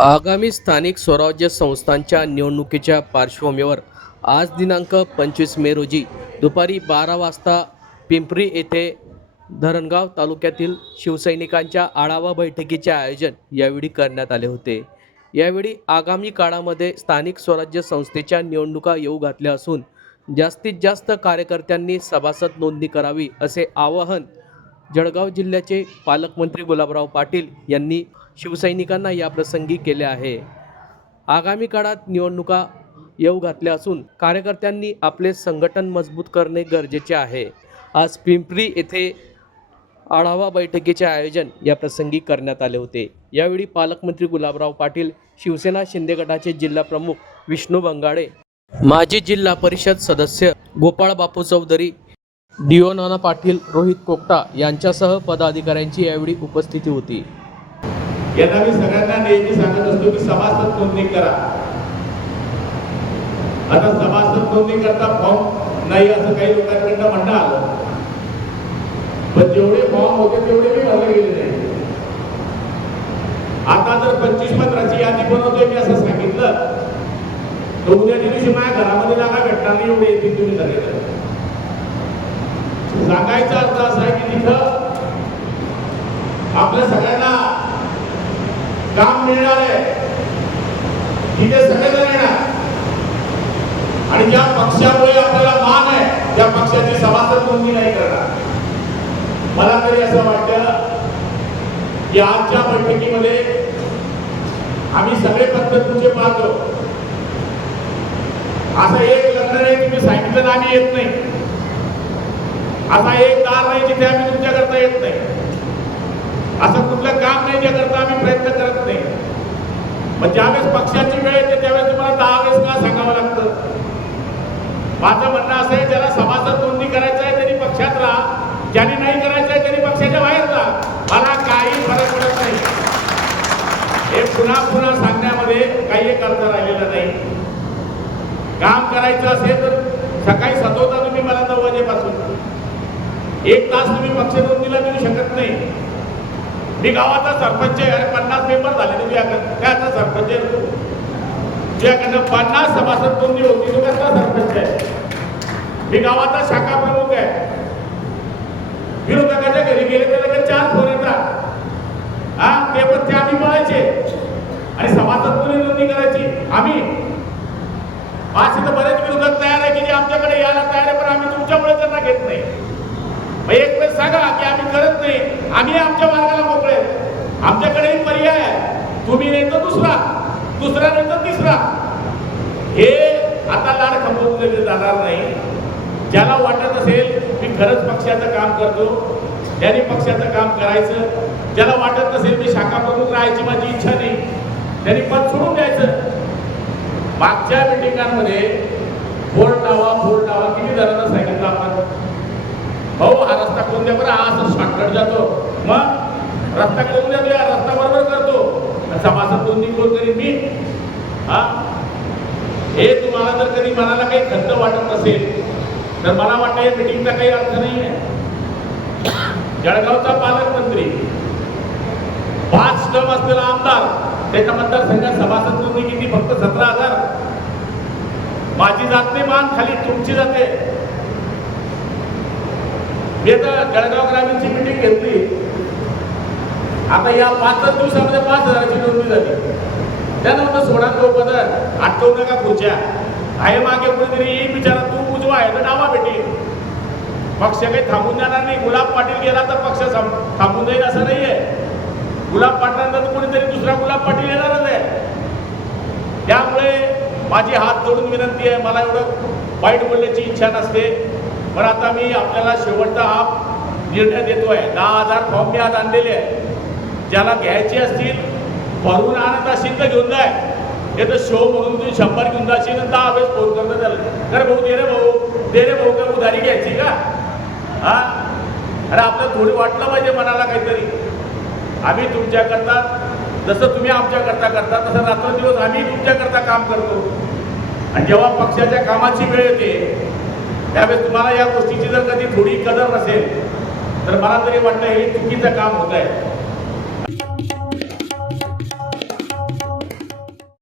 आगामी स्थानिक स्वराज्य संस्थांच्या निवडणुकीच्या पार्श्वभूमीवर आज दिनांक पंचवीस मे रोजी दुपारी बारा वाजता पिंपरी येथे धरणगाव तालुक्यातील शिवसैनिकांच्या आढावा बैठकीचे आयोजन यावेळी करण्यात आले होते. यावेळी आगामी काळामध्ये स्थानिक स्वराज्य संस्थेच्या निवडणुका येऊ घातल्या असून जास्तीत जास्त कार्यकर्त्यांनी सभासद नोंदणी करावी असे आवाहन जळगाव जिल्ह्याचे पालकमंत्री गुलाबराव पाटील यांनी शिवसैनिकांना याप्रसंगी केले आहे. आगामी काळात निवडणुका येऊ घातल्या असून कार्यकर्त्यांनी आपले संघटन मजबूत करणे गरजेचे आहे. आज पिंपरी येथे आढावा बैठकीचे आयोजन या प्रसंगी करण्यात आले होते. यावेळी पालकमंत्री गुलाबराव पाटील शिवसेना शिंदे गटाचे जिल्हाप्रमुख विष्णू बंगाडे माजी जिल्हा परिषद सदस्य गोपाळ बापू चौधरी डिओ नाना पाटील रोहित कोकटा यांच्यासह पदाधिकाऱ्यांची यावेळी उपस्थिती होती. यांना मी सगळ्यांना नेहमी सांगत असतो की सभासद नोंदणी करा. आता सभासद नोंदणी करता फॉर्म नाही असं काही लोकांकडनं म्हणणं आलं. पण जेवढे फॉर्म होते तेवढे मी भरले गेले नाही. आता जर पंचवीस पत्राची यादी बनवतोय मी असं सांगितलं तर उद्याच्या दिवशी माझ्या घरामध्ये जागा भेटणार नाही एवढे येतील तुम्ही सगळे सांगायचा अर्थ असा आहे की तिथं आपल्या सगळ्यांना काम मिळणार आहे. तिथे सगळेजण येणार आणि ज्या पक्षामुळे आपल्याला मान आहे त्या पक्षाची सभासद नोंदणी नाही करणार. मला तरी असं वाटतं की आजच्या बैठकीमध्ये आम्ही सगळे पद्धतीचे पाहतो. असं एक लग्न नाही तुम्ही सांगितलं आम्ही येत नाही. असा एक दार नाही जिथे आम्ही तुमच्याकरता येत नाही. असं कुठलं काम नाही ज्याकरता आम्ही प्रयत्न करत नाही. म्हणजे मग ज्यावेळेस पक्षाची वेळ येते त्यावेळेस तुम्हाला दहा वेळेस का सांगावं लागतं? माझं म्हणणं असं आहे ज्याला समाजात नोंदणी करायचं आहे त्यांनी पक्षात राहा. ज्यांनी नाही करायचं आहे त्यांनी पक्षाच्या बाहेर राहा मला काही फरक पडत नाही. हे पुन्हा पुन्हा सांगण्यामध्ये काही एक अर्थ राहिलेला नाही. काम करायचं असेल तर सकाळी सतवता तुम्ही मला नऊ वाजेपासून. एक तास तुम्ही पक्ष नोंदणीला देऊ शकत नाही. मी गावाचा सरपंच आहे अरे पन्नास मेंबर झाले तुम्ही काय आता सरपंच आहे. तुझ्याकडनं पन्नास सभासद तुम्ही होती तू कसला सरपंच आहे. मी गावाचा शाखा प्रमुख आहे. विरोधकाच्या घरी गेले तर लगेच चार फोन येतात. हा? ते पण ते आम्ही बोलायचे आणि सभासद कोणी नोंदणी करायची? आम्ही. असे तर बरेच विरोधक तयार आहे की जे आमच्याकडे यायला तयार आहे पण आम्ही तुमच्यामुळे त्यांना घेत नाही. एक वेळ सांगा की आम्ही करत नाही. आम्ही आमच्या मार्गाला आमच्याकडेही पर्याय आहे. तुम्ही नाही तर दुसरा. दुसरा नाही तर तिसरा. हे आता लाड खंबवले जाणार नाही. ज्याला वाटत असेल मी खरंच पक्षाचं काम करतो. त्यांनी पक्षाचं काम करायचं ज्याला वाटत नसेल मी शाखा प्रमुख राहायची माझी इच्छा नाही. त्यांनी पद सोडून द्यायचं. मागच्या मिटिंगांमध्ये बोर्ड लावा बोर्ड लावा किती जणांना सांगितलं आपण? भाऊ हा रस्ता कोण द्या बरं? हा असं शॉर्टकट जातो. मग रस्ता कोण द्या समाजातून निघलो तरी मी हा? हे तुम्हाला जर कधी मनाला काही खंत वाटत नसेल तर मला वाटतं या मिटिंगचा काही अर्थ नाही आहे जळगावचा पालकमंत्री पाच टर्म असलेला आमदार त्याच्या मतदारसंघात सभासद नोंदणी किती? फक्त सतरा हजार. माझी जात नाही मान खाली तुमची जाते मी आता जळगाव ग्रामीणची मिटिंग घेतली. आता या पाचच दिवसामध्ये पाच हजाराची नोंदणी झाली त्यानंतर सोडा तो पदर आठवू नका खुर्च्या आहे मागे कुणीतरी येईल बिचारा तू उजवा आहे तर डावा भेटेल. पक्ष काही थांबून जाणार नाही. गुलाब पाटील गेला तर पक्ष थांब- थांबून जाईल असं नाही आहे गुलाब पाटलानंतर कुणीतरी दुसरा गुलाब पाटील येणारच आहे. त्यामुळे माझी हात जोडून विनंती आहे. मला एवढं वाईट बोलण्याची इच्छा नसते. पण आता मी आपल्याला शेवटचा हा निर्णय देतो आहे दहा हजार फॉर्म मी आज आणलेले आहे ज्याला घ्यायचे असतील भरून आणत असतील तर घेऊन जाय. हे तर शो म्हणून तुम्ही शंभर घेऊन जाशील आणि दहा वेळेस फोन करणं त्याला अरे भाऊ दे रे भाऊ. दे रे भाऊ काय उधारी घ्यायची का? हा? अरे आपलं थोडी वाटलं पाहिजे मनाला काहीतरी. आम्ही तुमच्याकरता जसं तुम्ही आमच्याकरता करता तसं रात्रदिवस आम्ही तुमच्याकरता काम करतो. आणि जेव्हा पक्षाच्या कामाची वेळ येते त्यावेळेस तुम्हाला या गोष्टीची जर कधी थोडी कदर नसेल तर मला तरी वाटतं हे चुकीचं काम होत आहे